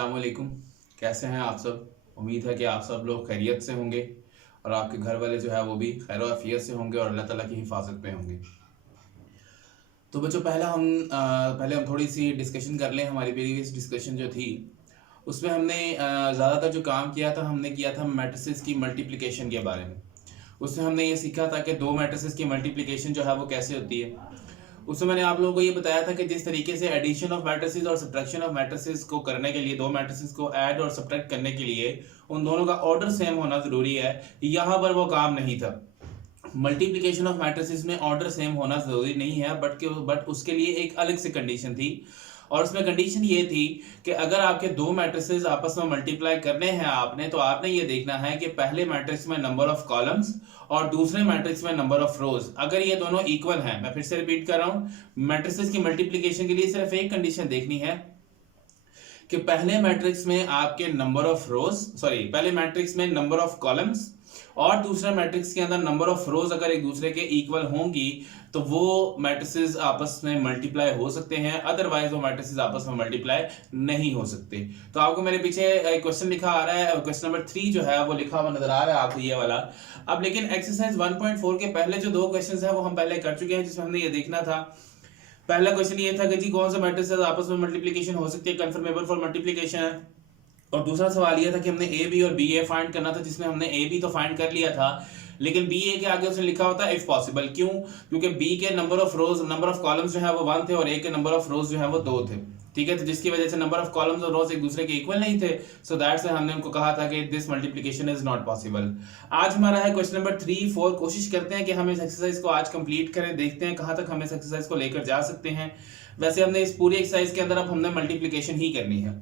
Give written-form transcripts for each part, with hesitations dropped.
अस्सलाम वालेकुम। कैसे हैं आप सब? उम्मीद है कि आप सब लोग खैरियत से होंगे और आपके घर वाले जो है वो भी खैर आफियत से होंगे और अल्लाह ताला की हिफाजत में होंगे। तो बच्चों पहले हम थोड़ी सी डिस्कशन कर लें। हमारी प्रीवियस डिस्कशन जो थी उसमें हमने ज़्यादातर जो काम किया था हमने किया था मैट्रिसेस की मल्टीप्लिकेशन के बारे में। उसमें हमने ये सीखा था कि दो मैट्रिसेस की मल्टीप्लिकेशन जो है वो कैसे होती है। उसमें मैंने आप लोगों को ये बताया था कि जिस तरीके से एडिशन ऑफ मैट्रिसेस और सब्ट्रैक्शन ऑफ मैट्रिसेस को करने के लिए, दो मैट्रिसेस को ऐड और सब्ट्रैक्ट करने के लिए उन दोनों का ऑर्डर सेम होना ज़रूरी है। यहाँ पर वो काम नहीं था। मल्टीप्लिकेशन ऑफ मैट्रिसेस में ऑर्डर सेम होना ज़रूरी नहीं है, बट उसके लिए एक अलग से कंडीशन थी। और उसमें कंडीशन ये थी कि अगर आपके दो मैट्रिसेस आपस में मल्टीप्लाई करने हैं आपने, तो आपने ये देखना है कि पहले मैट्रिक्स में नंबर ऑफ कॉलम्स और दूसरे मैट्रिक्स में नंबर ऑफ रोज, अगर ये दोनों इक्वल हैं। मैं फिर से रिपीट कर रहा हूं, मैट्रिसेस की मल्टीप्लिकेशन के लिए सिर्फ एक कंडीशन देखनी है कि पहले मैट्रिक्स में आपके नंबर ऑफ रोज, पहले मैट्रिक्स में नंबर ऑफ कॉलम्स और दूसरे मैट्रिक्स के अंदर नंबर ऑफ रोज अगर एक दूसरे के इक्वल होंगी तो वो मैट्रिसेस आपस में मल्टीप्लाई हो सकते हैं, अदरवाइज वो मैट्रिसेस आपस में मल्टीप्लाई नहीं हो सकते। तो आपको मेरे पीछे क्वेश्चन लिखा आ रहा है, क्वेश्चन नंबर 3 जो है वो लिखा हुआ नजर आ रहा है आपको, ये वाला। अब लेकिन एक्सरसाइज 1.4 के पहले जो दो क्वेश्चन है वो हम पहले कर चुके हैं, जिसमें हमने ये देखना था। पहला क्वेश्चन ये था कि जी कौन सा मैट्रिसेस आपस में मल्टीप्लिकेशन हो सकती है, कंफर्मेबल फॉर मल्टीप्लिकेशन है। और दूसरा सवाल ये था कि हमने ए बी और बी ए फाइंड करना था, जिसमें हमने ए बी तो फाइंड कर लिया था, लेकिन बी ए के आगे उसने लिखा होता है इफ पॉसिबल। क्यों? क्योंकि बी के number of rose, number of columns जो है वो 1 थे और ए के नंबर ऑफ रोज जो है वो 2 थे। ठीक है, तो जिसकी वजह से नंबर ऑफ कॉलम्स और रोज एक दूसरे के इक्वल नहीं थे, सो दैट्स व्हाई हमने उनको कहा था कि this multiplication is not possible. आज हमारा है क्वेश्चन नंबर 3, 4। कोशिश करते हैं कि हम इस एक्सरसाइज को आज कंप्लीट करें, देखते हैं कहां तक हम इस एक्सरसाइज को लेकर जा सकते हैं। वैसे हमने इस पूरी एक्सरसाइज के अंदर अब हमने मल्टीप्लिकेशन ही करनी है।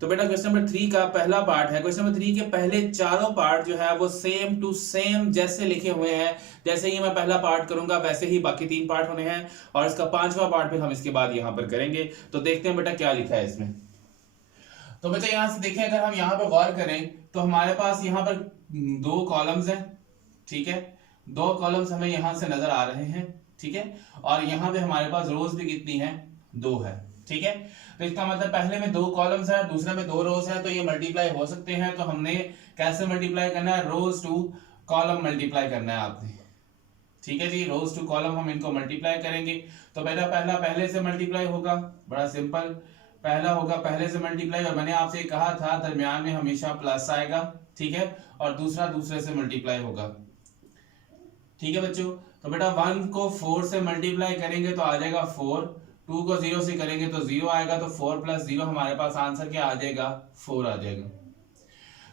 तो बेटा क्वेश्चन नंबर 3 का पहला पार्ट है। क्वेश्चन नंबर 3 के पहले चारों पार्ट जो है वो सेम टू सेम जैसे लिखे हुए हैं, जैसे ही मैं पहला पार्ट करूंगा वैसे ही बाकी 3 पार्ट होने हैं, और इसका 5वां पार्ट फिर हम इसके बाद यहां पर करेंगे। तो देखते हैं बेटा क्या लिखा है इसमें। तो बच्चे यहां से देखें, अगर हम यहां पर गौर करें तो हमारे पास यहां पर 2 कॉलम्स हैं। ठीक है, 2 कॉलम्स हमें यहां से नजर आ रहे हैं। ठीक है, और यहां पे हमारे पास रोज भी कितनी है? 2 है। ठीक है, तो इसका मतलब पहले में 2 कॉलम्स है, दूसरे में 2 रोज है, तो ये मल्टीप्लाई हो सकते हैं। तो हमने कैसे मल्टीप्लाई करना है? रोज टू कॉलम मल्टीप्लाई करना है आपने। ठीक है जी, रोज टू कॉलम हम इनको मल्टीप्लाई करेंगे। तो बेटा पहला पहले से मल्टीप्लाई होगा, बड़ा सिंपल, पहला होगा पहले से मल्टीप्लाई, और मैंने आपसे कहा था दरमियान में हमेशा प्लस आएगा। ठीक है, और दूसरा दूसरे से मल्टीप्लाई होगा। ठीक है बच्चों, तो बेटा 1 को 4 से मल्टीप्लाई करेंगे तो आ जाएगा 4, 2 को 0 से करेंगे तो 0 आएगा, तो 4 + 0 हमारे पास आंसर क्या आ जाएगा? 4 आ जाएगा।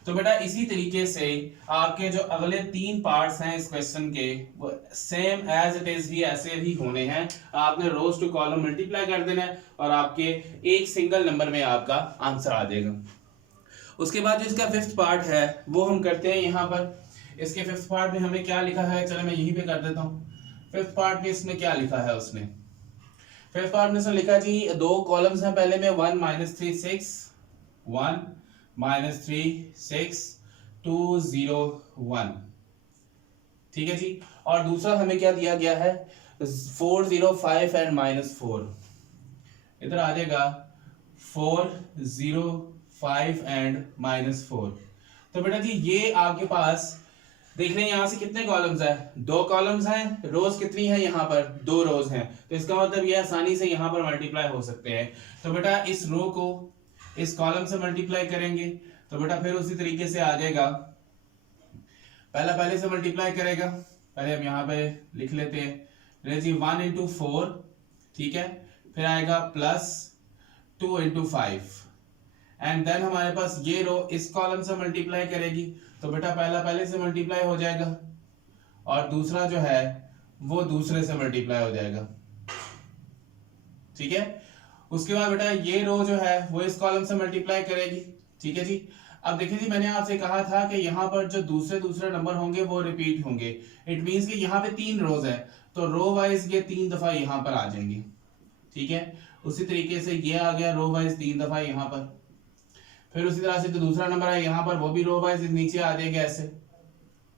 तो बेटा इसी तरीके से आपके जो अगले 3 पार्ट्स हैं इस क्वेश्चन के, वो सेम एज इट इज ही ऐसे ही होने हैं। आपने रोज टू कॉलम मल्टीप्लाई कर देना है और आपके एक सिंगल नंबर में आपका आंसर आ जाएगा। उसके बाद जो इसका 5th पार्ट है वो हम करते हैं यहाँ पर। इसके 5th पार्ट में हमें क्या लिखा है, चलो मैं यहीं पे कर देता हूँ। 5th पार्ट में इसमें क्या लिखा है उसने? 5th पार्ट में इसने लिखा जी 2 कॉलम्स हैं, पहले में 1 - 3 6, 1 - 3 6 2 0 1। ठीक है जी, और दूसरा हमें क्या दिया गया है? 4 0 5 एंड -4। इधर आ जाएगा 4 0 5 एंड -4। तो बेटा जी ये आपके पास देख रहे हैं यहां से कितने कॉलम्स है? 2 कॉलम्स हैं, रोज कितनी है? यहां पर 2 रोज हैं, तो इसका मतलब ये आसानी से यहां पर मल्टीप्लाई हो सकते हैं। तो बेटा इस रो को इस कॉलम से मल्टीप्लाई करेंगे तो बेटा फिर उसी तरीके से आ जाएगा, पहला पहले से मल्टीप्लाई करेगा। पहले हम यहाँ पे लिख लेते हैं जी 1 × 4। ठीक है, फिर आएगा +2 × 5, एंड देन हमारे पास ये रो इस कॉलम से मल्टीप्लाई करेगी, तो बेटा पहला पहले से मल्टीप्लाई हो जाएगा और दूसरा जो है वो दूसरे से मल्टीप्लाई हो जाएगा। ठीक है, उसके बाद बेटा ये रो जो है वो इस कॉलम से मल्टीप्लाई करेगी। ठीक है जी, अब देखिए जी मैंने आपसे कहा था कि यहाँ पर जो दूसरे नंबर होंगे वो रिपीट होंगे। इट मींस कि यहाँ पे 3 रोज है, तो रो वाइज ये 3 दफा यहाँ पर आ जाएंगे। ठीक है, उसी तरीके से ये आ गया रो वाइज 3 दफा यहाँ पर। फिर उसी तरह से जो दूसरा नंबर है यहाँ पर वो भी रो वाइज नीचे आ जाएगा ऐसे।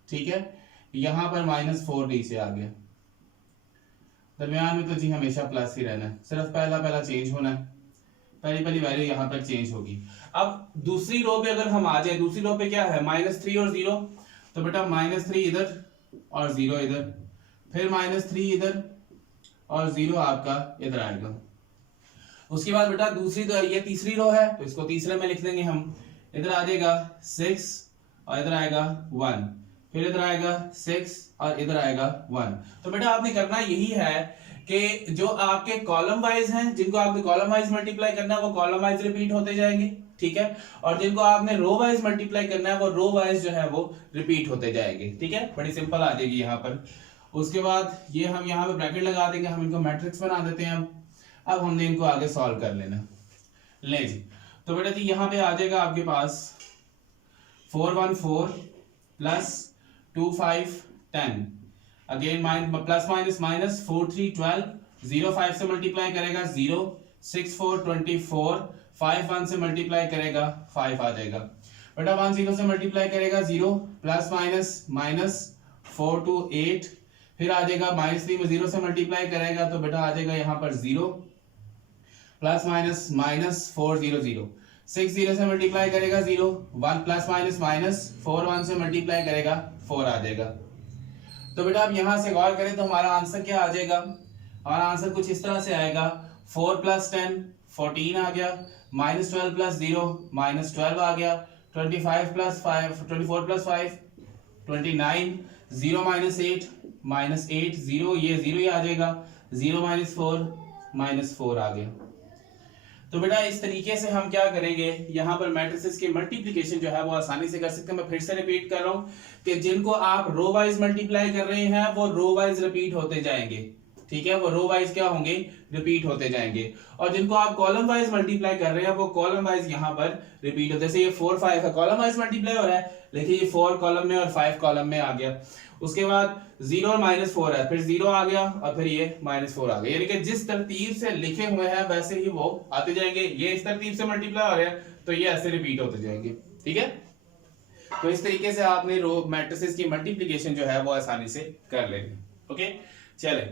ठीक है, यहाँ पर -4 नीचे आ गया। दरमियान में तो जी हमेशा प्लस ही रहना है, सिर्फ पहला पहला चेंज होना है। पहली पहली वैल्यू यहाँ पर चेंज होगी। अब दूसरी रो पे अगर हम आ जाए, दूसरी रो पे क्या है -3 और 0, तो बेटा -3 इधर और 0 इधर, फिर -3 इधर और 0 आपका इधर आएगा। उसके बाद बेटा दूसरी तो ये तीसरी रो है तो इसको तीसरे में लिख देंगे हम। इधर आ जाएगा 6 और इधर आएगा 1, फिर इधर आएगा 6 और इधर आएगा 1। तो बेटा आपने करना यही है कि जो आपके कॉलम वाइज हैं, जिनको आपने कॉलम वाइज मल्टीप्लाई करना है वो कॉलम वाइज रिपीट होते जाएंगे, ठीक है, और जिनको आपने रो वाइज मल्टीप्लाई करना है वो रो वाइज जो है वो रिपीट होते जाएंगे, ठीक है। बड़ी सिंपल आ जाएगी यहाँ पर। उसके बाद ये हम यहाँ पे ब्रैकेट लगा देंगे, हम इनको मैट्रिक्स बना देते हैं। अब हमने इनको आगे सॉल्व कर लेना। ले जी, तो बेटा जी यहाँ पे आ जाएगा आपके पास 414 plus 25 10, again plus minus minus 4 3 12, 0 5 से मल्टीप्लाई करेगा 0, 6 4 24, 5 1 से मल्टीप्लाई करेगा 5 आ जाएगा। बेटा 1 0 से मल्टीप्लाई करेगा 0, प्लस माइनस माइनस 4 2 8, फिर आ जाएगा -3 में 0 से मल्टीप्लाई करेगा तो बेटा आ जाएगा यहाँ पर 0, प्लस माइनस माइनस 4 0 0, 6 0 से मल्टीप्लाई करेगा 0, 1 प्लस माइनस माइनस 4 1 से मल्टीप्लाई करेगा 4 आ जाएगा। तो बेटा अब यहाँ से गौर करें तो हमारा आंसर क्या आ जाएगा, हमारा आंसर कुछ इस तरह से आएगा 4 प्लस 10 14 आ गया, -12 प्लस 0 -12 आ गया, 25 प्लस 5 24 प्लस 5 29, 0 -8 -8 0, ये 0 ही आ जाएगा, 0 -4 -4 आ गया। तो बेटा इस तरीके से हम क्या करेंगे, यहाँ पर मैट्रिसेस की मल्टीप्लिकेशन जो है वो आसानी से कर सकते हैं। मैं फिर से रिपीट कर रहा हूँ कि जिनको आप रो वाइज मल्टीप्लाई कर रहे हैं वो रो वाइज रिपीट होते जाएंगे, ठीक है, वो रो वाइज क्या होंगे, रिपीट होते जाएंगे। और जिनको आप कॉलम वाइज मल्टीप्लाई कर रहे हैं वो कॉलम वाइज यहाँ पर रिपीट होते, जैसे ये 4 5 है, कॉलम वाइज मल्टीप्लाई हो रहा है, देखिए ये 4 कॉलम में और 5 कॉलम में आ गया। उसके बाद 0 और -4 है, फिर 0 आ गया और फिर ये -4 आ गया, यानी कि जिस तरतीब से लिखे हुए हैं वैसे ही वो आते जाएंगे। ये इस तरतीब से मल्टीप्लाई हो रहे हैं तो ये ऐसे रिपीट होते जाएंगे, ठीक है। तो इस तरीके से आपने रो मैट्रिसेस की मल्टीप्लिकेशन जो है वो आसानी से कर लेंगे। ओके, चले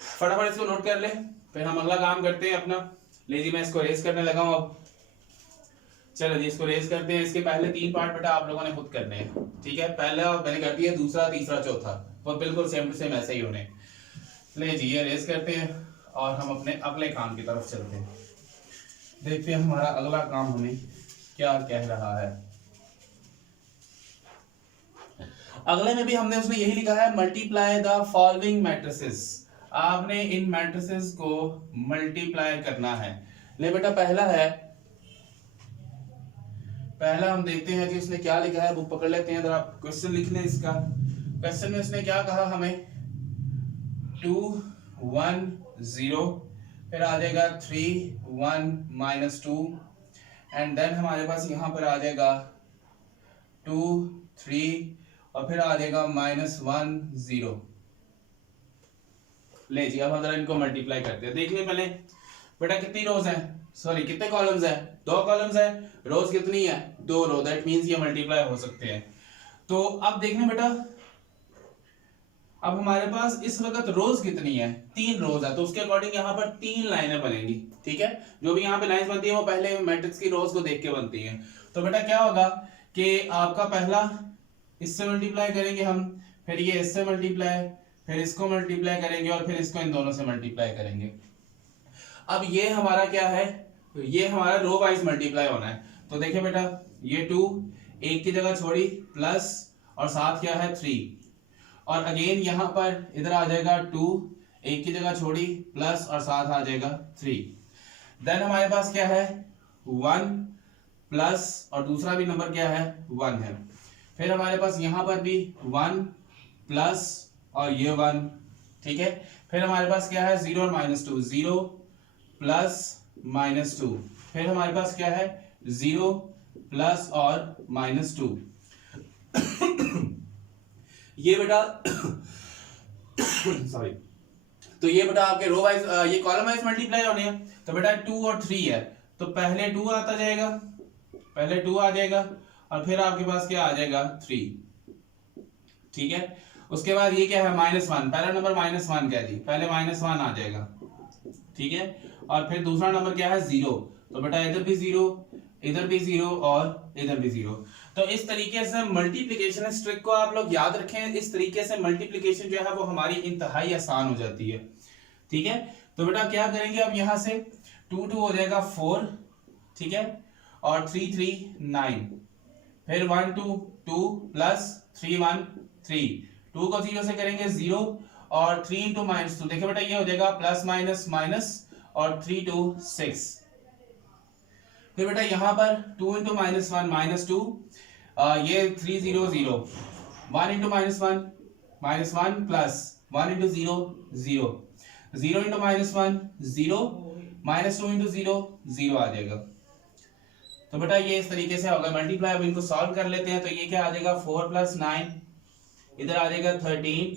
फटाफट इसको नोट कर ले, फिर हम अगला काम करते हैं अपना। ले जी मैं इसको रेस करने लगा हूं अब। चलो जी इसको रेस करते हैं। इसके पहले 3 पार्ट बेटा आप लोगों ने खुद करने हैं, ठीक है। पहला मैंने कर दिया, दूसरा तीसरा चौथा वो बिल्कुल सेम टू सेम ऐसे ही होने। ले जी ये रेस करते हैं और हम अपने अगले काम की तरफ चलते हैं। देखते हैं हमारा अगला काम हमें क्या कह रहा है। अगले में भी हमने उसमें यही लिखा है, मल्टीप्लाई द फॉलोइंग मैट्रिसेस। आपने इन मैट्रिसेस को मल्टीप्लाई करना है। ले बेटा पहला हम देखते हैं कि उसने क्या लिखा है, बुक पकड़ लेते हैं, जरा क्वेश्चन लिख लें इसका। क्वेश्चन में उसने क्या कहा हमें, 2 1 0, फिर आ जाएगा 3 1 -2, एंड देन हमारे पास यहाँ पर आ जाएगा 2 3 और फिर आ जाएगा -1 0। ले जी अब हम जरा इनको मल्टीप्लाई करते हैं। देख ले पहले बेटा कितनी रोज हैं, सॉरी कितने कॉलम्स हैं, 2 कॉलम्स हैं, रोज कितनी है, 2 रो, दैट मींस ये मल्टीप्लाई हो सकते हैं। तो अब देखने बेटा अब हमारे पास इस वक्त रोज कितनी है, 3 रोज है, तो उसके अकॉर्डिंग यहाँ पर 3 लाइनें बनेंगी, ठीक है। जो भी यहाँ पे लाइंस बनती है वो पहले मैट्रिक्स की रोज को देख के बनती है। तो बेटा क्या होगा कि आपका पहला इससे मल्टीप्लाई करेंगे हम, फिर ये इससे मल्टीप्लाई, फिर इसको मल्टीप्लाई करेंगे और फिर इसको इन दोनों से मल्टीप्लाई करेंगे। अब ये हमारा क्या है, ये हमारा रो वाइज मल्टीप्लाई होना है। तो देखिए बेटा ये 2 एक की जगह छोड़ी प्लस और साथ क्या है 3, और अगेन यहाँ पर इधर आ जाएगा 2 एक की जगह छोड़ी प्लस और साथ आ जाएगा 3। देन हमारे पास क्या है 1 प्लस और दूसरा भी नंबर क्या है 1 है। फिर हमारे पास यहाँ पर भी 1 प्लस और ये 1, ठीक है। फिर हमारे पास क्या है 0 और -2, 0 प्लस -2, फिर हमारे पास क्या है 0 प्लस और -2। ये बेटा सॉरी, तो ये बेटा आपके रो वाइज ये कॉलम वाइज मल्टीप्लाई होने हैं। तो बेटा 2 और 3 है, तो पहले 2 आता जाएगा, पहले 2 आ जाएगा और फिर आपके पास क्या आ जाएगा 3, ठीक है। उसके बाद ये क्या है -1, पहला नंबर -1 कह दी, पहले -1 आ जाएगा, ठीक है। और फिर दूसरा नंबर क्या है 0, तो बेटा इधर भी 0, इधर भी 0 और इधर भी 0। तो इस तरीके से मल्टीप्लिकेशन इस ट्रिक को आप लोग याद रखें, इस तरीके से मल्टीप्लिकेशन जो है वो हमारी इंतहाई आसान हो जाती है। ठीक है, तो बेटा क्या करेंगे अब यहाँ से 2 2 हो जाएगा 4, ठीक है, और 3 3 9, फिर 1 2 2 प्लस 3 1 3, 2 को 0 से करेंगे 0 और 3 इंटू माइनस 2, देखिए बेटा ये हो जाएगा प्लस माइनस माइनस और 3 2 6। फिर बेटा यहाँ पर 2 इंटू माइनस 1 माइनस 2, ये 3 0 0, 1 into minus 1 plus 1 into 0 0, 0 into minus 1 0, minus 2 into 0 0 आ जाएगा। तो बेटा ये इस तरीके से होगा मल्टीप्लाई। अब इनको सॉल्व कर लेते हैं, तो ये क्या आ जाएगा 4 प्लस 9, इधर आ जाएगा 13,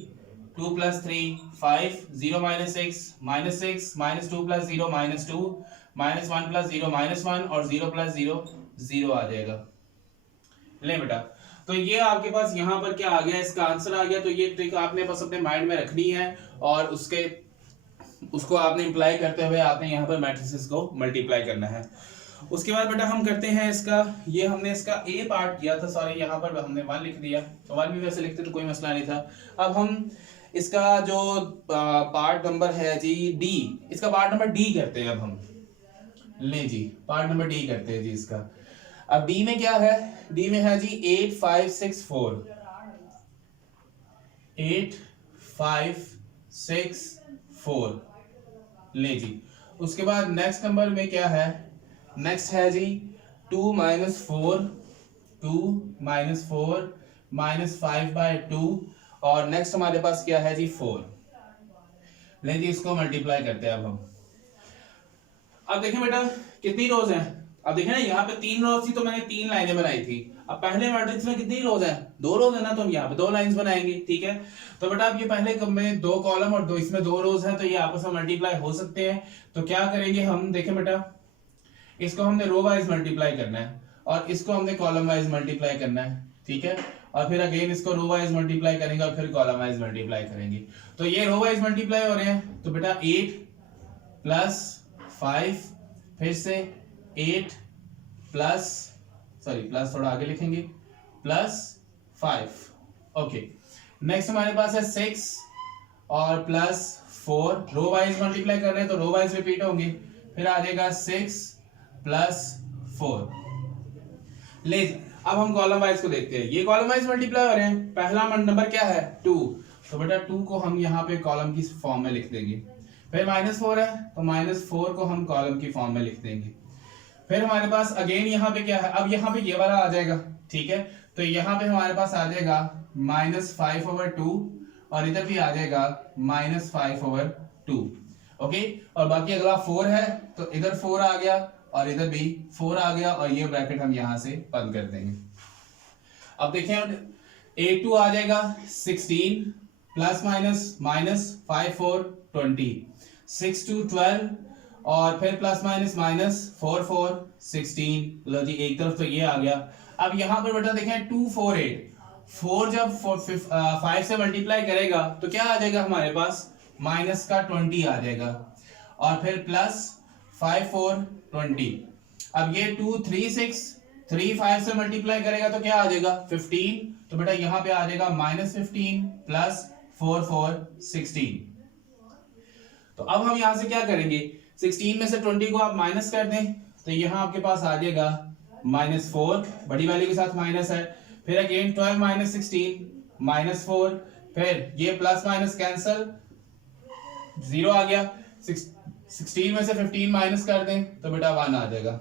2 plus 3 5, 0 minus 6 minus 2 plus 0 minus 2, minus 1 plus 0 minus 1 और 0 प्लस 0 0 आ जाएगा। ले बेटा, तो ये आपके पास यहाँ पर क्या आ गया, इसका आंसर आ गया। तो ये ट्रिक आपने बस अपने माइंड में रखनी है और उसको आपने इम्प्लाई करते हुए आपने यहाँ पर मैट्रिसेस को मल्टीप्लाई करना है। उसके बाद बेटा हम करते हैं इसका, ये हमने इसका ए पार्ट किया था, सॉरी यहाँ पर हमने 1 लिख दिया, तो 1 भी वैसे लिखते तो कोई मसला नहीं था। अब हम इसका जो पार्ट नंबर है जी डी, इसका पार्ट नंबर डी करते हैं। अब हम ले जी पार्ट नंबर डी करते हैं जी इसका। अब डी में क्या है, डी में है जी 8 5 6 4, 8 5 6 4, ले जी। उसके बाद नेक्स्ट नंबर में क्या है, नेक्स्ट है जी 2 माइनस 4, 2 माइनस 4 माइनस 5/2 और नेक्स्ट हमारे पास क्या है जी 4। ले जी इसको मल्टीप्लाई करते हैं अब हम। अब देखिए बेटा कितनी रोज हैं, अब देखिए ना यहाँ पे 3 रोज थी तो मैंने 3 लाइनें बनाई थी। अब पहले मैट्रिक्स में कितनी रोज हैं, 2 रोज है ना, तो हम यहाँ पे 2 लाइंस बनाएंगे। ठीक है, तो बेटा अब ये पहले में 2 कॉलम और 2 इसमें 2 रोज हैं, तो ये आपस में मल्टीप्लाई हो सकते हैं। तो क्या करेंगे हम, देखें बेटा इसको हमने रो वाइज मल्टीप्लाई करना है और इसको हमने कॉलम वाइज मल्टीप्लाई करना है। ठीक है, और फिर अगेन इसको रो वाइज मल्टीप्लाई करेंगे और फिर कॉलम वाइज मल्टीप्लाई करेंगे। तो ये रो वाइज मल्टीप्लाई हो रहे हैं, तो बेटा 8 प्लस 5, फिर से 8 प्लस, सॉरी प्लस थोड़ा आगे लिखेंगे, प्लस 5। ओके, नेक्स्ट हमारे पास है 6 और प्लस 4, रो वाइज मल्टीप्लाई कर रहे हैं तो रो वाइज रिपीट होंगे। फिर आ जाएगा 6 प्लस 4। ले अब हम कॉलम वाइज को देखते हैं, ये कॉलम वाइज मल्टीप्लाई हो रहे हैं। पहला नंबर क्या है 2, तो बेटा 2 को हम यहाँ पे कॉलम की फॉर्म में लिख देंगे। फिर -4 है तो -4 को हम कॉलम की फॉर्म में लिख देंगे। फिर हमारे पास अगेन यहाँ पे क्या है, अब यहाँ पे ये वाला आ जाएगा। ठीक है, तो यहाँ पे हमारे पास आ जाएगा -5/2 और इधर भी आ जाएगा -5/2। ओके, और बाकी अगला 4 है तो इधर 4 आ गया और इधर भी 4 आ गया और ये ब्रैकेट हम यहां से बंद कर देंगे। अब देखें A2 आ जाएगा 16 प्लस माइनस 5 4 20, 6 2 12 और फिर प्लस माइनस 4 4 16। लो जी एक तरफ तो ये आ गया। अब यहां पर बेटा देखें 2 4 8, 4 जब 5 से मल्टीप्लाई करेगा तो क्या आ जाएगा हमारे पास, माइनस का 20 आ जाएगा और फिर प्लस 5 4 20। अब ये 2 3 6, 3 5 से मल्टीप्लाई करेगा तो क्या आ जाएगा 15, तो बेटा यहाँ पे आ जाएगा -15 प्लस 4 4 16। तो अब हम यहाँ से क्या करेंगे, 16 में से 20 को आप माइनस कर दें तो यहाँ आपके पास आ जाएगा -4, बड़ी वाली के साथ माइनस है। फिर अगेन 12 माइनस 16 -4, फिर ये प्लस माइनस कैंसल, 0 आ गया। 16 में से 15 माइनस कर दें तो बेटा 1 आ जाएगा।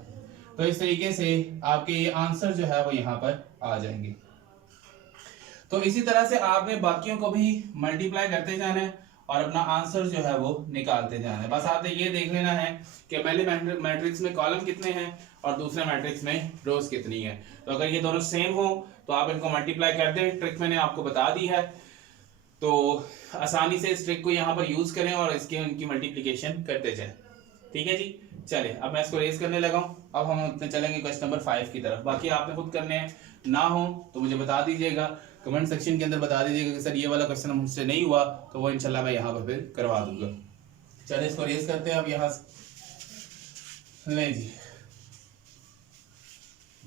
तो इस तरीके से आपके ये आंसर जो है वो यहाँ पर आ जाएंगे। तो इसी तरह से आपने बाकियों को भी मल्टीप्लाई करते जाना है और अपना आंसर जो है वो निकालते जाना है। बस आपने ये देख लेना है कि पहले मैट्रिक्स में कॉलम कितने हैं और दूसरे मैट्रिक्स में रोज कितनी है। तो अगर ये दोनों सेम हो तो आप इनको मल्टीप्लाई कर दें, ट्रिक मैंने आपको बता दी है। तो आसानी से इस ट्रिक को यहाँ पर यूज करें और इसकी उनकी मल्टीप्लिकेशन करते जाएं। ठीक है जी, चलिए अब मैं इसको रेज करने लगा हूँ। अब हम अपने चलेंगे क्वेश्चन नंबर 5 की तरफ। बाकी आपने खुद करने हैं, ना हो तो मुझे बता दीजिएगा, कमेंट सेक्शन के अंदर बता दीजिएगा कि सर ये वाला क्वेश्चन मुझसे नहीं हुआ, तो वो इंशाल्लाह मैं यहाँ पर फिर करवा दूंगा। चलिए इसको रेज करते हैं अब यहाँ से। ले जी,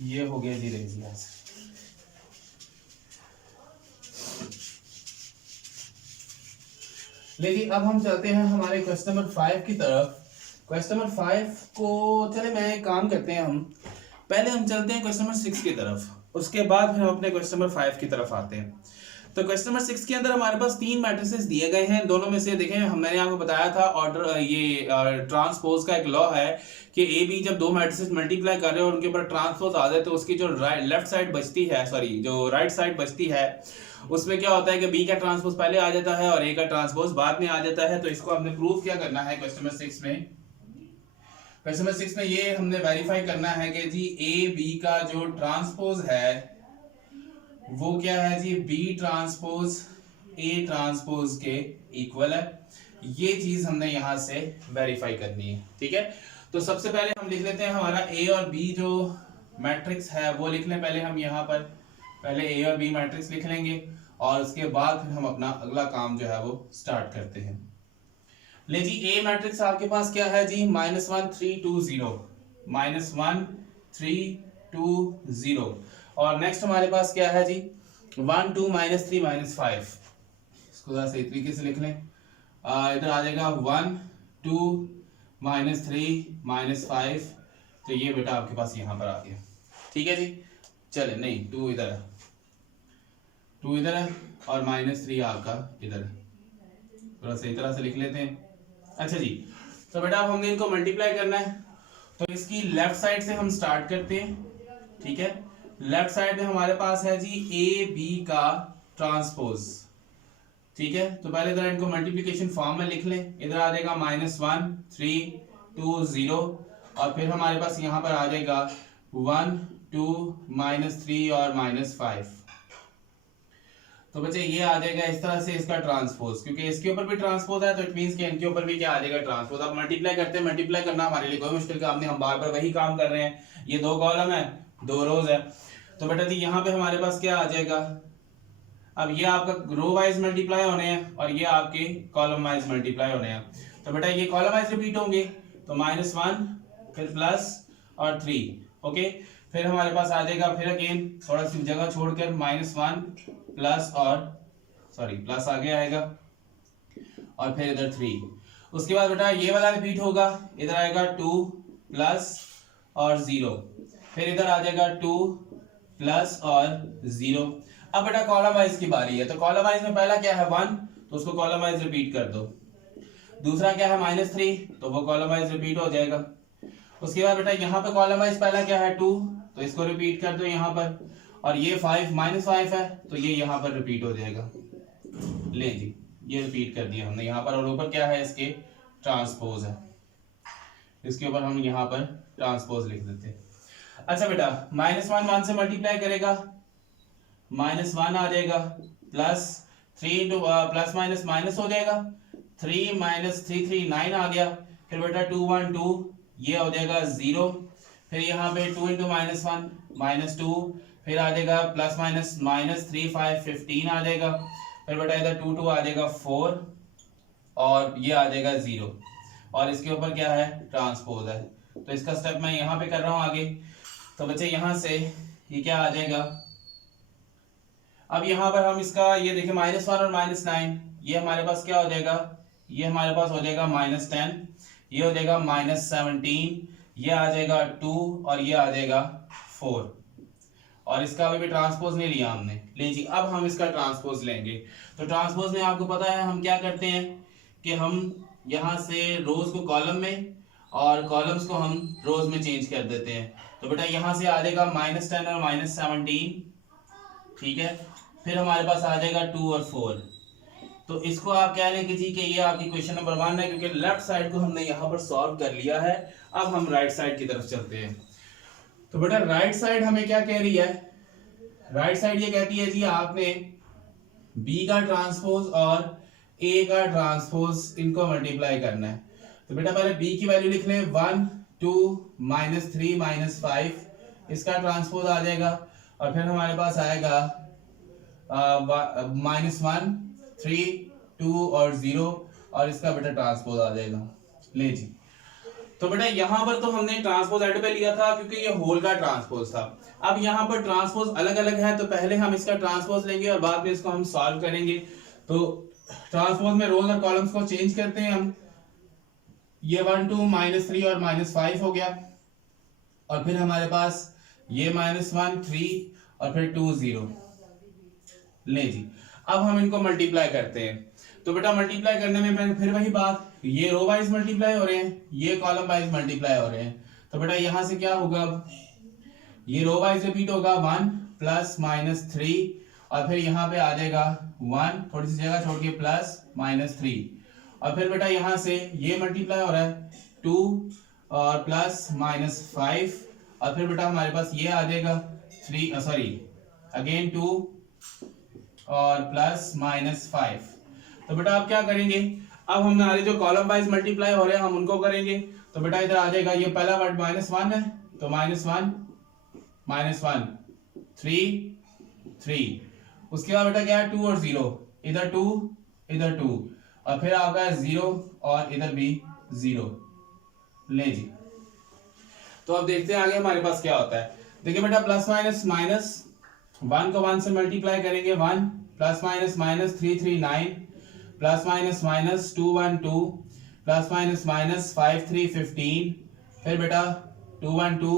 ये हो गया जी रेजियास। ले जी, अब हम चलते हैं हमारे क्वेश्चन नंबर 5 की तरफ। क्वेश्चन नंबर 5 को चले मैं एक काम करते हैं, हम पहले हम चलते हैं क्वेश्चन नंबर 6 की तरफ, उसके बाद फिर हम अपने क्वेश्चन नंबर 5 की तरफ आते हैं। तो क्वेश्चन नंबर 6 के अंदर हमारे पास तीन मैट्रिसेस दिए गए हैं, दोनों में से देखें मैंने आपको बताया था ऑर्डर, ये ट्रांसपोज का एक लॉ है कि ए बी जब दो मैट्रिसेस मल्टीप्लाई कर रहे हो उनके ऊपर ट्रांसपोज आ जाए तो उसकी जो लेफ्ट साइड बचती है, सॉरी जो राइट साइड बचती है, उसमें क्या होता है कि बी का ट्रांसपोज पहले आ जाता है और ए का ट्रांसपोज बाद में आ जाता है। तो इसको हमने प्रूव क्या करना है क्वेश्चन नंबर 6 में। क्वेश्चन नंबर 6 में ये हमने वेरीफाई करना है कि जी ए बी का जो ट्रांसपोज है वो क्या है जी, बी ट्रांसपोज ए ट्रांसपोज के इक्वल है। ये चीज हमने यहां से वेरीफाई करनी है, ठीक है। तो सबसे पहले हम लिख लेते हैं हमारा ए और बी जो मैट्रिक्स है वो लिख लें पहले हम यहाँ पर, पहले ए और बी मैट्रिक्स लिख लेंगे और उसके बाद फिर हम अपना अगला काम जो है वो स्टार्ट करते हैं। ले जी, ए मैट्रिक्स आपके पास क्या है जी, -1 3 2 0, -1 3 2 0। और नेक्स्ट हमारे पास क्या है जी, 1 2 -3 -5। इसको जरा सही तरीके से लिख लें, इधर आ जाएगा 1 2 -3 -5। तो ये बेटा आपके पास यहाँ पर आ गया, ठीक है जी। चले नहीं, 2 इधर है, 2 इधर है और -3 आपका इधर है, थोड़ा सही तरह से लिख लेते हैं। अच्छा जी, तो बेटा अब हमने इनको मल्टीप्लाई करना है, तो इसकी लेफ्ट साइड से हम स्टार्ट करते हैं, ठीक है। लेफ्ट साइड में हमारे पास है जी ए बी का ट्रांसपोज, ठीक है। तो पहले जरा इनको मल्टीप्लिकेशन फॉर्म में लिख लें, इधर आ जाएगा -1 3 2 0 और फिर हमारे पास यहाँ पर आ जाएगा 1 2 -3 और -5। तो बच्चे ये आ जाएगा इस तरह से इसका ट्रांसपोज, क्योंकि इसके ऊपर भी ट्रांसपोज है तो इट मींस कि इनके ऊपर भी क्या आ जाएगा, ट्रांसपोज। अब मल्टीप्लाई करते हैं, मल्टीप्लाई करना हमारे लिए कोई मुश्किल काम नहीं, हम बार बार वही काम कर रहे हैं। ये 2 कॉलम है, 2 रोज है, तो बेटा जी यहाँ पे हमारे पास क्या आ जाएगा, अब ये आपका रो वाइज मल्टीप्लाई होने हैं और ये आपके कॉलम वाइज मल्टीप्लाई होने हैं। तो बेटा ये कॉलम वाइज रिपीट होंगे, तो -1 फिर प्लस और 3, ओके। फिर हमारे पास आ जाएगा फिर अगेन थोड़ा सी जगह छोड़कर -1 प्लस और सॉरी प्लस आगे आएगा और फिर इधर 3। उसके बाद बेटा ये वाला रिपीट होगा, इधर आएगा 2 प्लस और 0, फिर इधर आ जाएगा 2 प्लस और 0। अब बेटा कॉलम वाइज की बारी है, तो कॉलम वाइज में पहला क्या है 1, तो उसको कॉलम वाइज रिपीट कर दो। दूसरा क्या है -3, तो वो कॉलम वाइज रिपीट हो जाएगा। उसके बाद बेटा यहाँ पे कॉलम वाइज पहला क्या है 2, तो इसको रिपीट कर दो यहाँ पर, और ये 5 -5 है तो ये यहाँ पर रिपीट हो जाएगा। ले जी, ये रिपीट कर दिया हमने यहाँ पर, और ऊपर क्या है इसके ट्रांसपोज है, इसके ऊपर हम यहाँ पर ट्रांसपोज लिख देते हैं। अच्छा बेटा -1 1 से मल्टीप्लाई करेगा, -1 आ जाएगा, plus 3 into plus minus minus हो जाएगा, 3 - 3 3 9 आ गया। फिर बेटा 2 1 2, ये हो जाएगा 0। फिर यहाँ पे 2 इंटू -1 -2, फिर आ जाएगा प्लस माइनस -3 5 15 आ जाएगा। फिर बेटा इधर 2 2 आ जाएगा 4 और ये आ जाएगा 0, और इसके ऊपर क्या है ट्रांसपोज है। तो इसका स्टेप मैं यहाँ पे कर रहा हूँ आगे। तो बच्चे यहाँ से ये क्या आ जाएगा, अब यहाँ पर हम इसका ये देखिए -1 और -9, ये हमारे पास क्या हो जाएगा, ये हमारे पास हो जाएगा -10, ये हो जाएगा -17, ये आ जाएगा 2 और ये आ जाएगा 4, और इसका अभी भी ट्रांसपोज नहीं लिया हमने। लीजिए अब हम इसका ट्रांसपोज लेंगे। तो ट्रांसपोज में आपको पता है हम क्या करते हैं कि हम यहाँ से रोज को कॉलम में और कॉलम्स को हम रोज में चेंज कर देते हैं। तो बेटा यहाँ से आ जाएगा -10 और -17, ठीक है। फिर हमारे पास आ जाएगा 2 और 4। तो इसको आप कह लें कि जी कि ये आपकी क्वेश्चन नंबर 1 है, क्योंकि लेफ्ट साइड को हमने यहाँ पर सॉल्व कर लिया है। अब हम राइट साइड की तरफ चलते हैं। तो बेटा राइट साइड हमें क्या कह रही है, राइट साइड ये कहती है जी आपने बी का ट्रांसपोज और ए का ट्रांसपोज इनको मल्टीप्लाई करना है। तो बेटा पहले बी की वैल्यू लिख लें, 1 2 -3 -5, इसका ट्रांसपोज आ जाएगा। और फिर हमारे पास आएगा -1 3 2 और 0, और इसका बेटा ट्रांसपोज आ जाएगा। ले जी, तो बेटा यहाँ पर तो हमने ट्रांसपोज एड पे लिया था क्योंकि ये होल का ट्रांसपोज था। अब यहाँ पर ट्रांसपोज अलग अलग है, तो पहले हम इसका ट्रांसपोज लेंगे और बाद में इसको हम सॉल्व करेंगे। तो ट्रांसपोज में रोज और कॉलम्स को चेंज करते हैं हम। ये 1 2 -3 और -5 हो गया, और फिर हमारे पास ये -1 3 और फिर 2 0। ले जी, अब हम इनको मल्टीप्लाई करते हैं। तो बेटा मल्टीप्लाई करने में फिर वही बात, ये रो वाइज मल्टीप्लाई हो रहे हैं, ये कॉलम वाइज मल्टीप्लाई हो रहे हैं। तो बेटा यहां से क्या होगा, अब ये रो वाइज रिपीट होगा 1 + -3, और फिर यहाँ पे आ जाएगा 1 थोड़ी सी जगह छोड़ के +-3, और फिर बेटा यहाँ से ये मल्टीप्लाई हो रहा है 2 और +-5, और फिर बेटा हमारे पास ये आ जाएगा 3 सॉरी अगेन 2 और +-5। तो बेटा आप क्या करेंगे, अब हमारे जो कॉलम वाइज मल्टीप्लाई हो रहे हैं हम उनको करेंगे। तो बेटा इधर आ जाएगा, ये पहला वर्ड -1 है, तो -1 -1 3 उसके बाद बेटा क्या है 2 और 0, इधर 2 इधर 2, और फिर आ गया 0 और इधर भी 0। ले जी, तो अब देखते हैं आगे हमारे पास क्या होता है। देखिए बेटा +-1 को 1 से मल्टीप्लाई करेंगे 1 +-3 3 9 +-2 1 2 +-5 3 15, फिर बेटा 2 1 2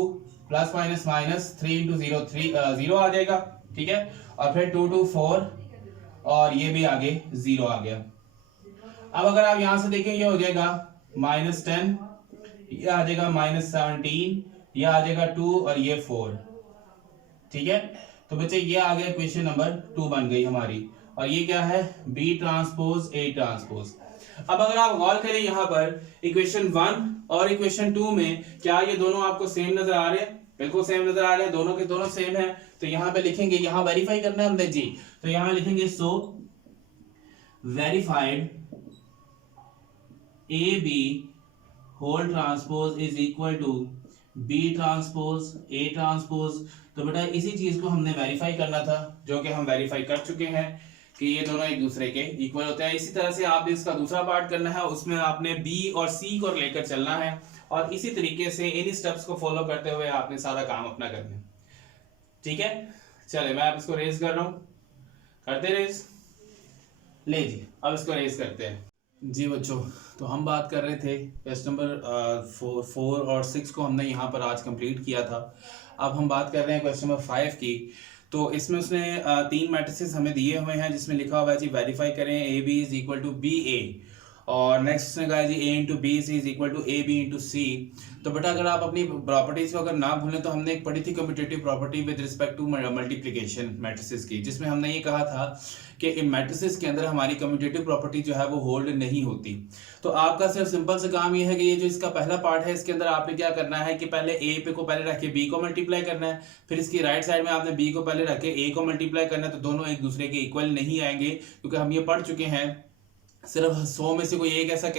+-3 into 0 3 0 आ जाएगा, ठीक है, और फिर 2 2 4 और ये भी आगे 0 आ गया। अब अगर आप यहां से देखें ये हो जाएगा -10, ये आ जाएगा -17, ये आ जाएगा 2 और ये 4, ठीक है। तो बच्चे ये आ गया क्वेश्चन नंबर 2 बन गई हमारी, और ये क्या है B ट्रांसपोज A ट्रांसपोज। अब अगर आप गौर करें यहाँ पर इक्वेशन 1 और इक्वेशन 2 में क्या ये दोनों आपको सेम नजर आ रहे हैं? बिल्कुल सेम नजर आ रहे हैं, दोनों के दोनों सेम है। तो यहाँ पे लिखेंगे, यहाँ वेरीफाई करना है हमने जी, तो यहाँ लिखेंगे so verified AB whole transpose is equal to B transpose A transpose. तो बेटा इसी चीज को हमने वेरीफाई करना था, जो कि हम वेरीफाई कर चुके हैं कि ये दोनों एक दूसरे के इक्वल होते हैं। इसी तरह से आपने इसका दूसरा पार्ट करना है, उसमें आपने B और C को लेकर चलना है, और इसी तरीके से इन स्टेप्स को फॉलो करते हुए आपने सारा काम अपना करना है, ठीक है। चले मैं अब इसको रेज कर रहा हूँ, करते रेज। ले जी, अब इसको रेज करते हैं जी बच्चों। तो हम बात कर रहे थे क्वेश्चन नंबर 4 और 6 को हमने यहाँ पर आज कंप्लीट किया था। अब हम बात कर रहे हैं क्वेश्चन नंबर 5 की। तो इसमें उसने 3 मैट्रिसेस हमें दिए हुए हैं, जिसमें लिखा हुआ है जी वेरीफाई करें AB is equal to BA, और नेक्स्ट उसने कहा जी A into B is equal to AB into C। तो बेटा अगर आप अपनी प्रॉपर्टीज को अगर ना भूलें तो हमने एक पढ़ी थी commutative property with respect to multiplication matrices की, जिसमें हमने ये कहा था कि मैट्रिसेस के अंदर हमारी कम्यूटेटिव प्रॉपर्टी जो है वो होल्ड नहीं होती। तो आपका सिर्फ सिंपल सा काम ये है कि ये जो इसका पहला पार्ट है, इसके अंदर आपने क्या करना है कि पहले A पे को पहले रख के B को मल्टीप्लाई करना है, फिर इसकी राइट साइड में आपने B को पहले रख के A को मल्टीप्लाई करना है। तो दोनों एक दूसरे के इक्वल नहीं आएंगे, क्योंकि हम ये पढ़ चुके हैं सिर्फ 100 में से कोई एक ऐसा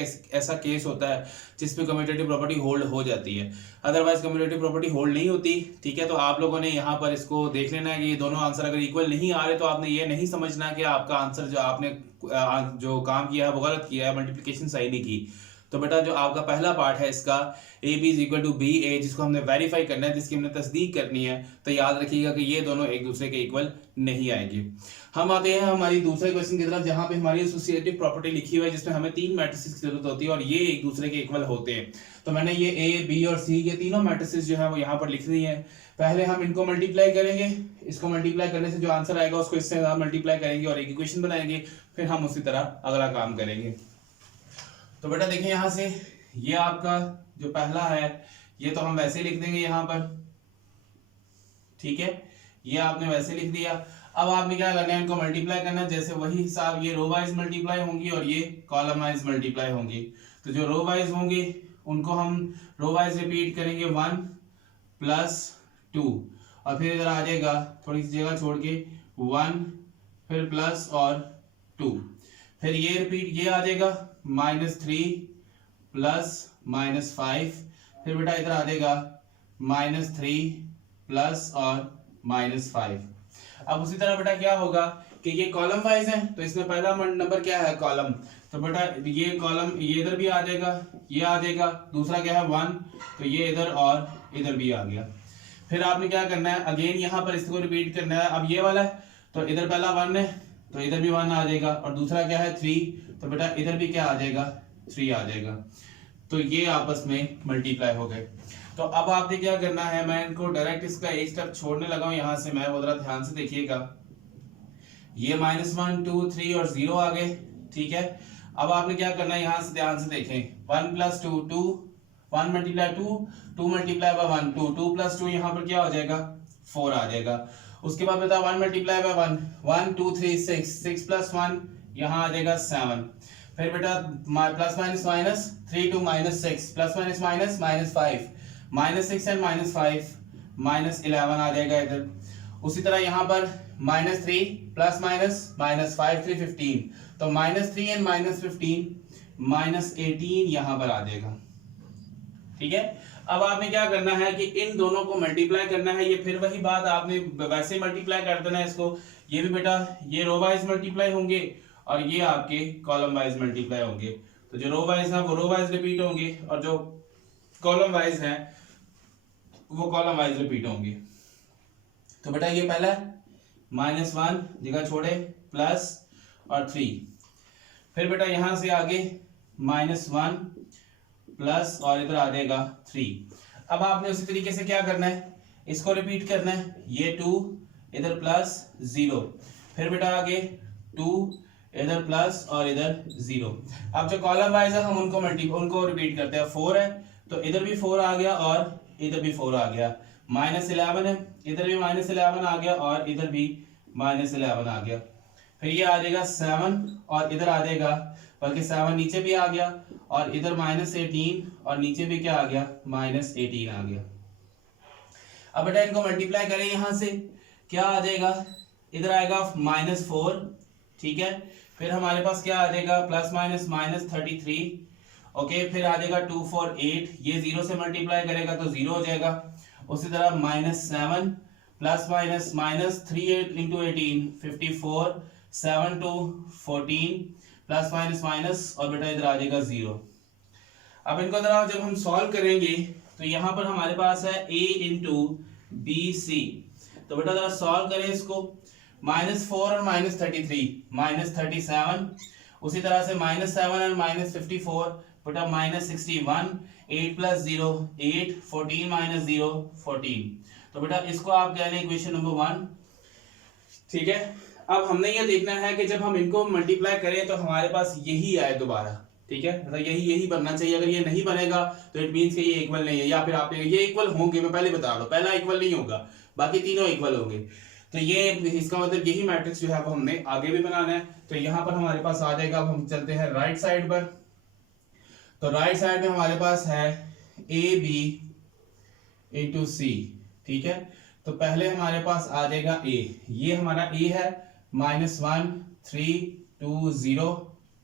केस होता है जिसमें कम्यूटेटिव प्रॉपर्टी होल्ड हो जाती है, अदरवाइज कम्यूटेटिव प्रॉपर्टी होल्ड नहीं होती, ठीक है। तो आप लोगों ने यहाँ पर इसको देख लेना है कि ये दोनों आंसर अगर इक्वल नहीं आ रहे तो आपने ये नहीं समझना कि आपका आंसर जो आपने जो काम किया है वो गलत किया है, मल्टीप्लिकेशन सही नहीं की। तो बेटा जो आपका पहला पार्ट है इसका AB is equal to BA, जिसको हमने वेरीफाई करना है, जिसकी हमने तस्दीक करनी है, तो याद रखिएगा कि ये दोनों एक दूसरे के इक्वल नहीं आएंगे। हम आते हैं हमारी दूसरे क्वेश्चन की तरफ, जहां पे हमारी एसोसिएटिव प्रॉपर्टी लिखी हुई है, जिसमें हमें 3 मैट्रिसेस की जरूरत होती है और ये एक दूसरे के इक्वल होते हैं। तो मैंने ये A, B और C ये तीनों मैट्रिसेस जो है वो यहाँ पर लिख दी है। पहले हम इनको मल्टीप्लाई करेंगे, इसको मल्टीप्लाई करने से जो आंसर आएगा उसको इससे मल्टीप्लाई करेंगे और एक इक्वेशन बनाएंगे, फिर हम उसी तरह अगला काम करेंगे। तो बेटा देखिए यहाँ से ये आपका जो पहला है ये तो हम वैसे लिख देंगे यहाँ पर, ठीक है, ये आपने वैसे लिख दिया। अब आपने क्या करना है, इनको मल्टीप्लाई करना है, जैसे वही हिसाब ये रो वाइज मल्टीप्लाई होंगी और ये कॉलम वाइज मल्टीप्लाई होंगी। तो जो रो वाइज होंगे उनको हम रो वाइज रिपीट करेंगे 1 + 2, और फिर इधर आ जाएगा थोड़ी सी जगह छोड़ के 1 फिर प्लस और 2, फिर ये रिपीट ये आ जाएगा -3 + -5, फिर बेटा इधर आ जाएगा -3 प्लस और -5। अब उसी तरह बेटा क्या होगा कि ये कॉलम वाइज है, तो इसमें पहला नंबर क्या है कॉलम, तो बेटा ये कॉलम ये इधर भी आ जाएगा, ये आ जाएगा, दूसरा क्या है 1, तो ये इधर और इधर भी आ गया। फिर आपने क्या करना है, अगेन यहाँ पर इसको रिपीट करना है। अब ये वाला है तो इधर पहला 1 है तो इधर भी 1 आ जाएगा, और दूसरा क्या है 3, तो बेटा इधर भी क्या आ जाएगा 3 आ जाएगा। तो ये आपस में मल्टीप्लाई हो गए। तो अब आपने क्या करना है, मैं इनको डायरेक्ट इसका एक स्टेप छोड़ने लगा हूं यहाँ से, मैं वो जरा ध्यान से देखिएगा। ये -1 2 3 और 0 आ गए, ठीक है। अब आपने क्या करना है, यहाँ से ध्यान से देखें, 1 + 2 2, 1 × 2 2 × 1 2, 2 + 2 यहाँ पर क्या हो जाएगा 4 आ जाएगा। उसके बाद बता 1 × 1 1 2 3 6, 6 + 1 यहाँ आ जाएगा 7। फिर बेटा plus minus minus 3 2 -6, plus minus minus -5, -6 and -5 -11 आ जाएगा इधर। उसी तरह यहाँ पर -3 प्लस माइनस -5 3 15, तो -3 एंड -15 -18 यहाँ पर आ जाएगा, ठीक है। अब आपने क्या करना है कि इन दोनों को मल्टीप्लाई करना है। ये फिर वही बात, आपने वैसे मल्टीप्लाई कर देना है इसको। ये भी बेटा ये रो वाइज मल्टीप्लाई होंगे और ये आपके कॉलम वाइज मल्टीप्लाई होंगे। तो जो रो वाइज है वो रो वाइज रिपीट होंगे और जो कॉलम वाइज है वो कॉलम वाइज रिपीट होंगे। तो बेटा ये पहला -1 जगह छोड़े प्लस और 3, फिर बेटा यहां से आगे -1 प्लस और इधर आ जाएगा 3। अब आपने उसी तरीके से क्या करना है, इसको रिपीट करना है, ये 2 इधर प्लस 0, फिर बेटा आगे 2 इधर प्लस और इधर 0। अब जो कॉलम वाइज है हम उनको रिपीट करते हैं। 4 है तो इधर भी 4 आ गया और इधर भी 4 आ गया। -11 है, इधर भी -11 आ गया और इधर भी -11 आ गया। फिर ये आ जाएगा 7 और इधर आ जाएगा, बल्कि 7 नीचे भी आ गया और इधर -18 और नीचे भी क्या आ गया -18 आ गया। अब बेटा इनको मल्टीप्लाई करें, यहां से क्या आ जाएगा, इधर आएगा -4, ठीक है। फिर हमारे पास क्या आ जाएगा ±-33, ओके। फिर आ जाएगा 2 4 8, ये 0 से मल्टीप्लाई करेगा तो 0 हो जाएगा। उसी तरह -7 ±-3 × 18 54, 7 2 14 ± और बेटा इधर आ जाएगा 0। अब इनको जरा जब हम सॉल्व करेंगे तो यहाँ पर हमारे पास है a × bc, तो बेटा जरा सॉल्व करें इसको। -4 और -33 -37, उसी तरह से -7 और -54 बेटा -61, 8 + 0 8, 14 - 0 14। तो बेटा इसको आप कह रहे हैं इक्वेशन नंबर 1, ठीक है। अब हमने ये देखना है कि जब हम इनको मल्टीप्लाई करें तो हमारे पास यही आए दोबारा, ठीक है। मतलब यही बनना चाहिए। अगर ये नहीं बनेगा तो इट मींस कि ये इक्वल नहीं है, या फिर आपने ये इक्वल होंगे, मैं पहले बता रहा हूं, पहला इक्वल नहीं होगा, बाकी तीनों इक्वल होंगे। तो ये इसका मतलब यही मैट्रिक्स जो है वो हमने आगे भी बनाना है। तो यहाँ पर हमारे पास आ जाएगा, अब हम चलते हैं राइट साइड पर। तो राइट साइड में हमारे पास है AB × C, ठीक है। तो पहले हमारे पास आ जाएगा A, ये हमारा A है, -1 3 2 0,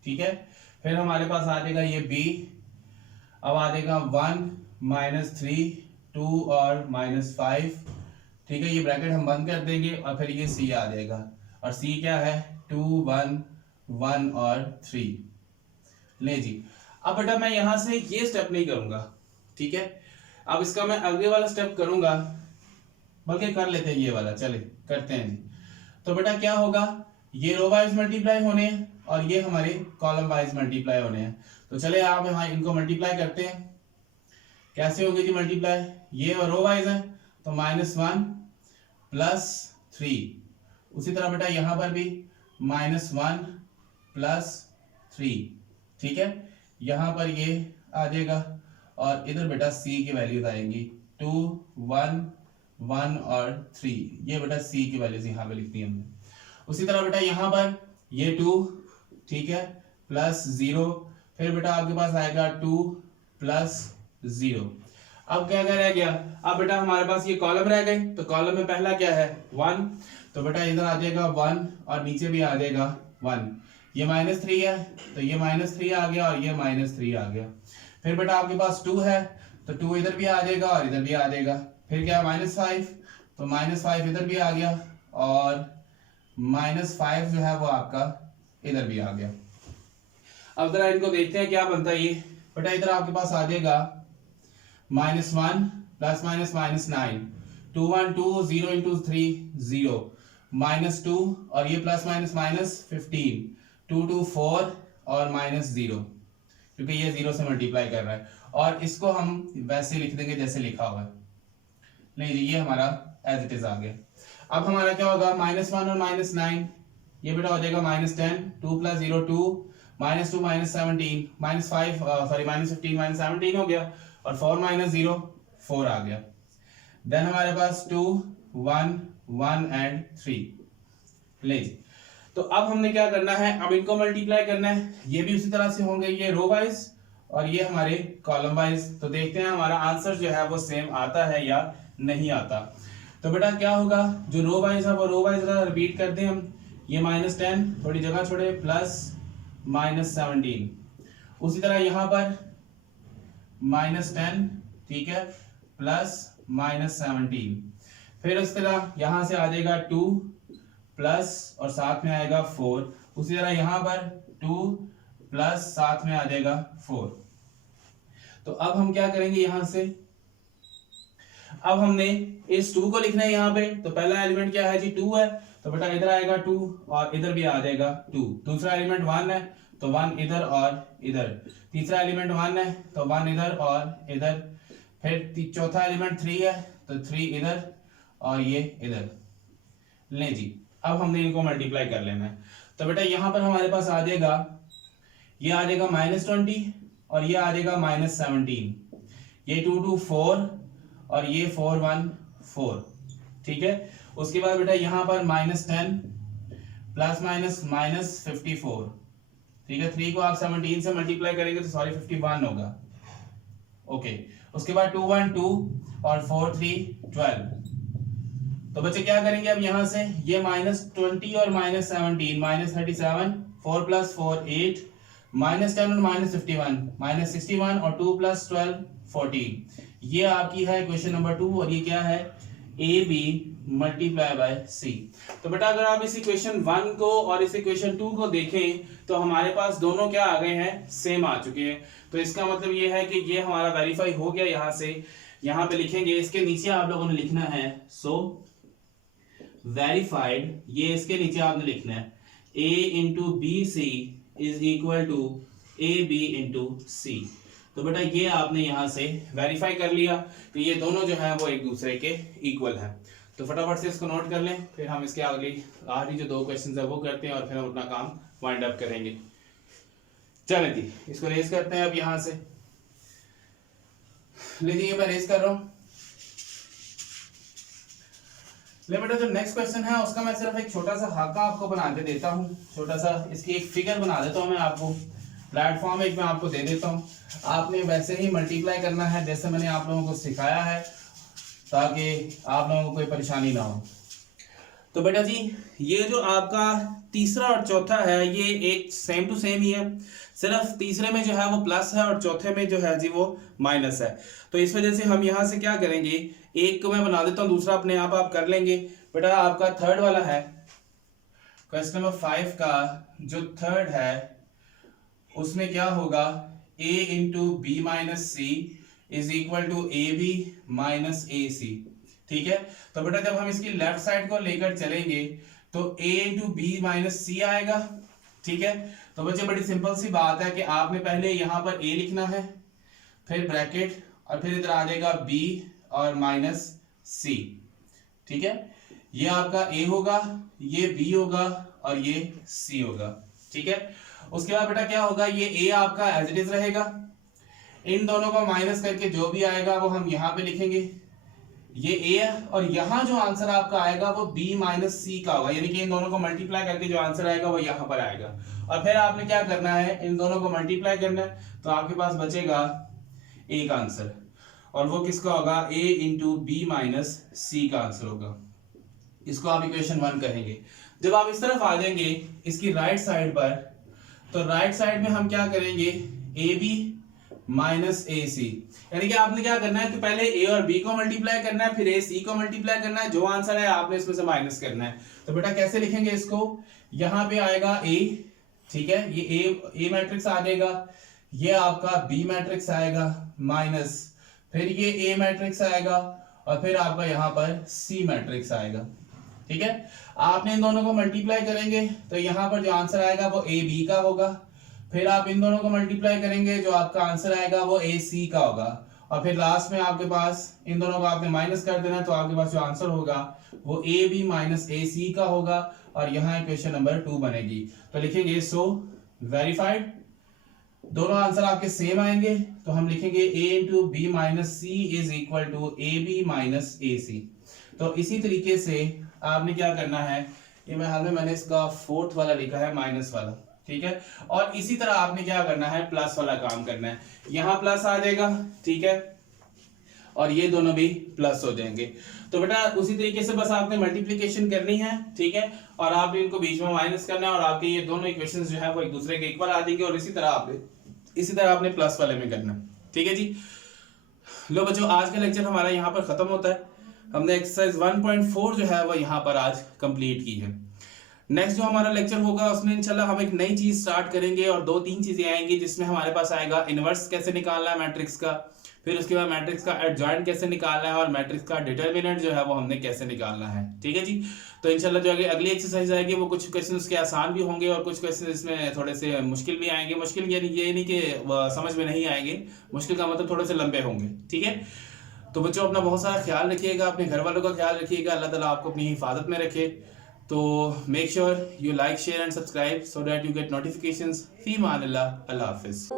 ठीक है। फिर हमारे पास आ जाएगा ये B, अब आ जाएगा 1 -3 2 और -5, ठीक है। ये ब्रैकेट हम बंद कर देंगे और फिर ये C आ जाएगा, और C क्या है 2 1 1 और 3। ले जी, अब बेटा मैं यहां से ये स्टेप नहीं करूंगा, ठीक है। अब इसका मैं आगे वाला स्टेप करूंगा, बल्कि कर लेते हैं ये वाला, चले करते हैं जी। तो बेटा क्या होगा, ये रो वाइज मल्टीप्लाई होने हैं और ये हमारे कॉलम वाइज मल्टीप्लाई होने हैं। तो चले आप यहाँ इनको मल्टीप्लाई करते हैं। कैसे होंगे जी मल्टीप्लाई, ये रो वाइज है तो -1 + 3, उसी तरह बेटा यहाँ पर भी -1 + 3, ठीक है। यहाँ पर ये आ जाएगा और इधर बेटा C की वैल्यूज आएंगी 2 1 1 और 3, ये बेटा C की वैल्यूज यहाँ पे लिखती है हमने। उसी तरह बेटा यहाँ पर ये 2, ठीक है, +0, फिर बेटा आपके पास आएगा 2 + 0। अब क्या रह गया, अब बेटा हमारे पास ये कॉलम रह गए। तो कॉलम में पहला क्या है 1, तो बेटा इधर आ जाएगा 1 और नीचे भी आ जाएगा 1। ये -3 है तो ये -3 आ गया और ये -3 आ गया। फिर बेटा आपके पास 2 है तो 2 इधर भी आ जाएगा और इधर भी आ जाएगा। फिर क्या -5, तो -5 इधर भी आ गया और -5 जो है वो आपका इधर भी आ गया। अब जरा इनको देखते हैं क्या बनता है ये। बेटा इधर आपके पास आ जाएगा -1 प्लस माइनस -9, 2 1 2 0 इंटू 3 0, -2 और ये प्लस माइनस -15, 2 2 4 और -0, क्योंकि ये 0 से मल्टीप्लाई कर रहा है। और इसको हम वैसे लिख देंगे जैसे लिखा हुआ है। नहीं जी, ये हमारा एज इट इज आ गया। अब हमारा क्या होगा, -1 और -9, ये बेटा हो जाएगा -10, 2 + 0 2, -2 -17, -15 -17 हो गया, और 4 - 0 4 आ गया। देन हमारे पास 2 1 1 एंड 3। ले जी, तो अब हमने क्या करना है, अब इनको मल्टीप्लाई करना है। ये भी उसी तरह से होंगे, ये रो वाइज और ये हमारे कॉलम वाइज। तो देखते हैं हमारा आंसर जो है वो सेम आता है या नहीं आता। तो बेटा क्या होगा, जो रो वाइज है वो रो वाइज रिपीट कर दें हम। ये -10 थोड़ी जगह छोड़े, प्लस -17, उसी तरह यहां पर -10, ठीक है, प्लस -17, फिर उस तरह यहां से आ जाएगा 2 प्लस और साथ में आएगा 4, उसी तरह यहां पर 2 प्लस साथ में आ जाएगा 4। तो अब हम क्या करेंगे, यहां से अब हमने इस 2 को लिखना है यहाँ पे। तो पहला एलिमेंट क्या है जी, 2 है, तो बेटा इधर आएगा 2 और इधर भी आ जाएगा 2। दूसरा एलिमेंट 1 है, तो 1 इधर और इधर। तीसरा एलिमेंट 1 है, तो 1 इधर और इधर। फिर चौथा एलिमेंट 3 है, तो 3 इधर और ये इधर। ले जी, अब हमने इनको मल्टीप्लाई कर लेना है। तो बेटा यहाँ पर हमारे पास आ जाएगा, ये आ जाएगा -20 और ये आ जाएगा -17, ये 2 2 4 और ये 4 1 4, ठीक है। उसके बाद बेटा यहाँ पर -10 प्लस माइनस -54, ठीक है। 3 को आप 17 से मल्टीप्लाई करेंगे तो सॉरी 51 होगा, ओके। उसके बाद 2 1 2 और 4 3 12। तो बच्चे क्या करेंगे अब यहाँ से, ये -20 और -17, -37, 4 + 4 8, -10 और -51, -61 और 2 + 12 14। ये आपकी है क्वेश्चन नंबर 2 और ये क्या है, AB × C। तो बेटा अगर आप इस इक्वेशन 1 को और इस इक्वेशन 2 को देखें तो हमारे पास दोनों क्या आ गए हैं, सेम आ चुके हैं। तो इसका मतलब ये है कि ये हमारा वेरीफाई हो गया। यहाँ से यहाँ पे लिखेंगे, इसके नीचे आप लोगों ने लिखना है सो वेरीफाइड, ये इसके नीचे आपने लिखना है A × BC = AB × C। तो बेटा ये आपने यहाँ से वेरीफाई कर लिया कि ये दोनों जो हैं वो एक दूसरे के इक्वल हैं। तो फटाफट से इसको नोट कर लें, फिर हम इसके आखिरी जो 2 क्वेश्चन है वो करते हैं और फिर हम अपना काम वाइंड अप करेंगे। चलें जी, इसको रेज करते हैं अब यहाँ से। लीजिए मैं रेज कर रहा हूँ। ले बेटा जो नेक्स्ट क्वेश्चन है उसका मैं सिर्फ एक छोटा सा खाका आपको बना के देता हूँ, छोटा सा इसकी एक फिगर बना देता हूँ मैं आपको, प्लेटफॉर्म एक मैं आपको दे देता हूँ। आपने वैसे ही मल्टीप्लाई करना है जैसे मैंने आप लोगों को सिखाया है, ताकि आप लोगों को कोई परेशानी ना हो। तो बेटा जी ये जो आपका तीसरा और चौथा है ये एक सेम टू सेम ही है, सिर्फ तीसरे में जो है वो प्लस है और चौथे में जो है जी वो माइनस है। तो इस वजह से हम यहाँ से क्या करेंगे, एक को मैं बना देता हूँ, दूसरा अपने आप कर लेंगे। बेटा आपका थर्ड वाला है, क्वेश्चन नंबर 5 का जो थर्ड है उसमें क्या होगा, A × B - C = AB - AC, ठीक है। तो बेटा जब हम इसकी लेफ्ट साइड को लेकर चलेंगे तो A × B - C आएगा, ठीक है। तो बच्चे बड़ी सिंपल सी बात है कि आपने पहले यहाँ पर A लिखना है, फिर ब्रैकेट और फिर इधर आ जाएगा B और -C, ठीक है। ये आपका A होगा, ये B होगा और ये C होगा, ठीक है। उसके बाद बेटा क्या होगा, ये A आपका एज इट इज रहेगा, इन दोनों को माइनस करके जो भी आएगा वो हम यहाँ पे लिखेंगे, ये A है, और यहाँ जो आंसर आपका आएगा वो B - C का होगा, यानी कि इन दोनों को मल्टीप्लाई करके जो आंसर आएगा वो यहाँ पर आएगा। और फिर आपने क्या करना है, इन दोनों को मल्टीप्लाई करना है, तो आपके पास बचेगा एक आंसर, और वो किसका होगा, A × B - C का आंसर होगा। इसको आप इक्वेशन 1 कहेंगे। जब आप इस तरफ आ जाएंगे इसकी राइट साइड पर, तो राइट साइड में हम क्या करेंगे, AB - AC, यानी कि आपने क्या करना है कि पहले A और B को मल्टीप्लाई करना है, फिर AC को मल्टीप्लाई करना है, जो आंसर है आपने इसमें से माइनस करना है। तो बेटा कैसे लिखेंगे इसको, यहाँ पे आएगा A ठीक है, ये ए मैट्रिक्स आ जाएगा, ये आपका बी मैट्रिक्स आएगा माइनस, फिर ये ए मैट्रिक्स आएगा और फिर आपका यहाँ पर सी मैट्रिक्स आएगा। ठीक है, आपने इन दोनों को मल्टीप्लाई करेंगे तो यहाँ पर जो आंसर आएगा वो ए बी का होगा, फिर आप इन दोनों को मल्टीप्लाई करेंगे जो आपका आंसर आएगा वो ए सी का होगा, और फिर लास्ट में आपके पास इन दोनों को आपने माइनस कर देना, तो आपके पास जो आंसर होगा वो ए बी माइनस ए सी का होगा, और यहाँ इक्वेशन नंबर 2 बनेगी। तो लिखेंगे सो वेरीफाइड, दोनों आंसर आपके सेम आएंगे, तो हम लिखेंगे a into B minus C is equal to A B minus A C. तो इसी तरीके से आपने क्या करना है, ये मैं हाल में मैंने इसका फोर्थ वाला लिखा है माइनस वाला, ठीक है, और इसी तरह आपने क्या करना है, प्लस वाला काम करना है, यहाँ प्लस आ जाएगा, ठीक है, और ये दोनों भी प्लस हो जाएंगे। तो बेटा उसी तरीके से बस आपने मल्टीप्लिकेशन करनी है, ठीक है, और आपने इनको बीच में माइनस करना है, और आपके ये दोनों इक्वेशंस जो है वो एक दूसरे के इक्वल आ जाएंगे, और इसी तरह आपने प्लस वाले में करना है। ठीक है जी, लो बच्चों, आज का लेक्चर हमारा यहाँ पर खत्म होता है। हमने एक्सरसाइज 1.4 जो है वो यहाँ पर आज कंप्लीट की है। नेक्स्ट जो हमारा लेक्चर होगा उसमें इंशाल्लाह हम एक नई चीज स्टार्ट करेंगे, और 2-3 चीजें आएंगी जिसमें हमारे पास आएगा इनवर्स कैसे निकालना है मैट्रिक्स का, फिर उसके बाद मैट्रिक्स का एडजॉइंट कैसे निकालना है, और मैट्रिक्स का डिटर्मिनेंट जो है वो हमने कैसे निकालना है। ठीक है जी, तो इंशाल्लाह जो अगली एक्सरसाइज आएगी वो कुछ क्वेश्चन उसके आसान भी होंगे और कुछ क्वेश्चन इसमें थोड़े से मुश्किल भी आएंगे। मुश्किल यानी ये नहीं कि समझ में नहीं आएंगे, मुश्किल का मतलब थोड़े से लंबे होंगे। ठीक है, तो बच्चों अपना बहुत सारा ख्याल रखिएगा, अपने घर वालों का ख्याल रखिएगा, अल्लाह ताला आपको अपनी हिफाजत में रखे। तो make sure you like share and subscribe so that you get notifications. फी मान अल्लाह, अल्लाह हाफिज।